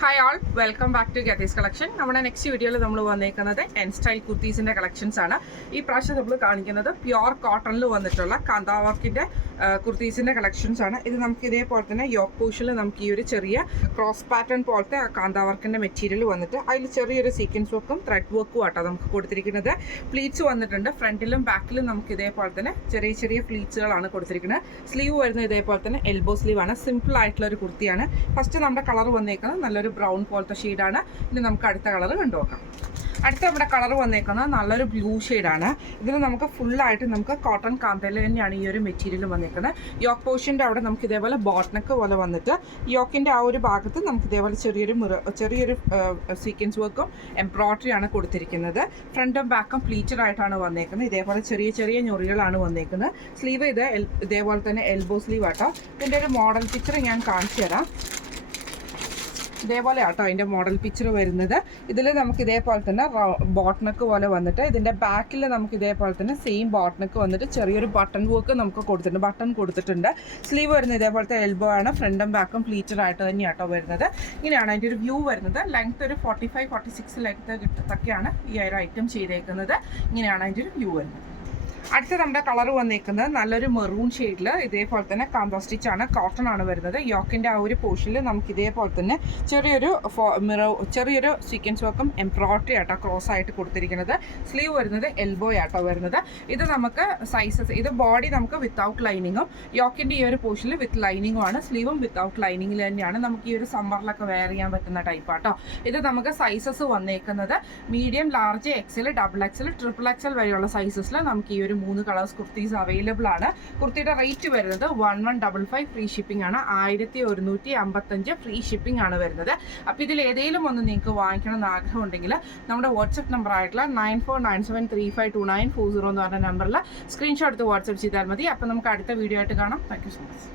Hi all, welcome back to ഗതീസ് collection. നമ്മുടെ next വീഡിയോയിൽ നമ്മൾ വന്നേക്കുന്നത് എൻ സ്റ്റൈൽ കുർത്തീസിൻ്റെ കളക്ഷൻസ് ആണ്. ഈ പ്രാവശ്യം നമ്മൾ കാണിക്കുന്നത് പ്യുവർ കോട്ടണിൽ വന്നിട്ടുള്ള കാന്താ വർക്കിൻ്റെ കുർത്തീസിൻ്റെ കളക്ഷൻസ് ആണ്. ഇത് നമുക്ക് ഇതേപോലെ തന്നെ യോക്ക് പോഷനിൽ നമുക്ക് ഈ ഒരു ചെറിയ ക്രോസ് പാറ്റേൺ പോലത്തെ കാന്താ വർക്കിൻ്റെ മെറ്റീരിയൽ വന്നിട്ട് അതിൽ ചെറിയൊരു സീക്വൻസ് വർക്കും ത്രെഡ് വർക്കും ആട്ടോ നമുക്ക് കൊടുത്തിരിക്കുന്നത്. പ്ലീറ്റ്സ് വന്നിട്ടുണ്ട്. ഫ്രണ്ടിലും ബാക്കിലും നമുക്ക് ഇതേപോലെ തന്നെ ചെറിയ ചെറിയ പ്ലീറ്റ്സുകളാണ് കൊടുത്തിരിക്കുന്നത്. സ്ലീവ് വരുന്നത് ഇതേപോലെ തന്നെ എൽബോ സ്ലീവ് ആണ്. സിമ്പിൾ ആയിട്ടുള്ള ഒരു കുർത്തിയാണ്. ഫസ്റ്റ് നമ്മുടെ കളർ വന്നേക്കുന്നത് നല്ലൊരു ബ്രൗൺ പോലത്തെ ഷെയ്ഡാണ്. ഇനി നമുക്ക് അടുത്ത കളർ കണ്ടുനോക്കാം. അടുത്ത നമ്മുടെ കളർ വന്നേക്കുന്നത് നല്ലൊരു ബ്ലൂ ഷെയ്ഡാണ്. ഇതിൽ നമുക്ക് ഫുള്ളായിട്ട് നമുക്ക് കോട്ടൺ കാന്തയിൽ തന്നെയാണ് ഈ ഒരു മെറ്റീരിയൽ വന്നേക്കുന്നത്. യോക്ക് പോർഷൻ്റെ അവിടെ നമുക്ക് ഇതേപോലെ ബോട്ടനക്ക് പോലെ വന്നിട്ട് യോക്കിൻ്റെ ആ ഒരു ഭാഗത്ത് നമുക്ക് ഇതേപോലെ ചെറിയൊരു സീക്വൻസ് വർക്കും എംബ്രോയ്ഡറിയാണ് കൊടുത്തിരിക്കുന്നത്. ഫ്രണ്ടും ബാക്കും പ്ലീറ്റഡ് ആയിട്ടാണ് വന്നേക്കുന്നത്. ഇതേപോലെ ചെറിയ ചെറിയ ഞൊറികളാണ് വന്നേക്കുന്നത്. സ്ലീവ് ഇതേപോലെ തന്നെ എൽബോ സ്ലീവ് ആട്ടോ. ഇതിൻ്റെ ഒരു മോഡൽ പിക്ചർ ഞാൻ കാണിച്ചു തരാം. ഇതേപോലെ ആട്ടോ അതിൻ്റെ മോഡൽ പിക്ചർ വരുന്നത്. ഇതിൽ നമുക്ക് ഇതേപോലെ തന്നെ ബോട്ടനക്ക് പോലെ വന്നിട്ട് ഇതിൻ്റെ ബാക്കിൽ നമുക്ക് ഇതേപോലെ തന്നെ സെയിം ബോട്ടനക്ക് വന്നിട്ട് ചെറിയൊരു ബട്ടൺ വർക്ക് നമുക്ക് ബട്ടൺ കൊടുത്തിട്ടുണ്ട്. സ്ലീവ് വരുന്നത് ഇതേപോലത്തെ എൽബോ ആണ്. ഫ്രണ്ടും ബാക്കും പ്ലീറ്റഡ് ആയിട്ട് തന്നെയാട്ടോ വരുന്നത്. ഇങ്ങനെയാണ് അതിൻ്റെ ഒരു വ്യൂ വരുന്നത്. ലെങ്ത് ഒരു 45-46 ലെങ്ത് കിട്ടത്തൊക്കെയാണ് ഈ ഒരു ഐറ്റം ചെയ്തേക്കുന്നത്. ഇങ്ങനെയാണ് അതിൻ്റെ ഒരു വ്യൂ വരുന്നത്. അടുത്ത നമ്മുടെ കളർ വന്നേക്കുന്നത് നല്ലൊരു മെറൂൺ ഷെയ്ഡിൽ ഇതേപോലെ തന്നെ കാന്താ സ്റ്റിച്ചാണ്. കോട്ടൺ ആണ് വരുന്നത്. യോക്കിൻ്റെ ആ ഒരു പോർഷനിൽ നമുക്ക് ഇതേപോലെ തന്നെ ചെറിയൊരു സീക്വൻസ് വർക്കും എംബ്രോയ്ഡറി ആട്ടോ ക്രോസ് ആയിട്ട് കൊടുത്തിരിക്കുന്നത്. സ്ലീവ് വരുന്നത് എൽബോ ആട്ടോ വരുന്നത്. ഇത് നമുക്ക് സൈസസ്, ഇത് ബോഡി നമുക്ക് വിത്തൗട്ട് ലൈനിങ്ങും യോക്കിൻ്റെ ഈ ഒരു പോർഷനിൽ വിത്ത് ലൈനിങ്ങും ആണ്. സ്ലീവും വിത്തൗട്ട് ലൈനിങ്ങിൽ തന്നെയാണ്. നമുക്ക് ഈ ഒരു സമ്മറിലൊക്കെ വെയർ ചെയ്യാൻ പറ്റുന്ന ടൈപ്പ് ആട്ടോ. ഇത് നമുക്ക് സൈസസ് വന്നേക്കുന്നത് medium, large, XL, double XL, triple XL വരെയുള്ള സൈസസിൽ നമുക്ക് ഈ ഒരു 3 കളേഴ്സ് കുർത്തീസ് അവൈലബിൾ ആണ്. കുർത്തിയുടെ റേറ്റ് വരുന്നത് 1155 ഫ്രീ ഷിപ്പിംഗ് ആണ്. 1155 ഫ്രീ ഷിപ്പിംഗ് ആണ് വരുന്നത്. അപ്പോൾ ഇതിൽ ഏതെങ്കിലും ഒന്ന് നിങ്ങൾക്ക് വാങ്ങിക്കണം എന്ന് ആഗ്രഹം ഉണ്ടെങ്കിൽ നമ്മുടെ വാട്സപ്പ് നമ്പർ ആയിട്ടുള്ള 9497352940 എന്ന് പറഞ്ഞ നമ്പറിൽ സ്ക്രീൻഷോട്ട് എടുത്ത് വാട്സപ്പ് ചെയ്താൽ മതി. അപ്പോൾ നമുക്ക് അടുത്ത വീഡിയോ ആയിട്ട് കാണാം. Thank you so much.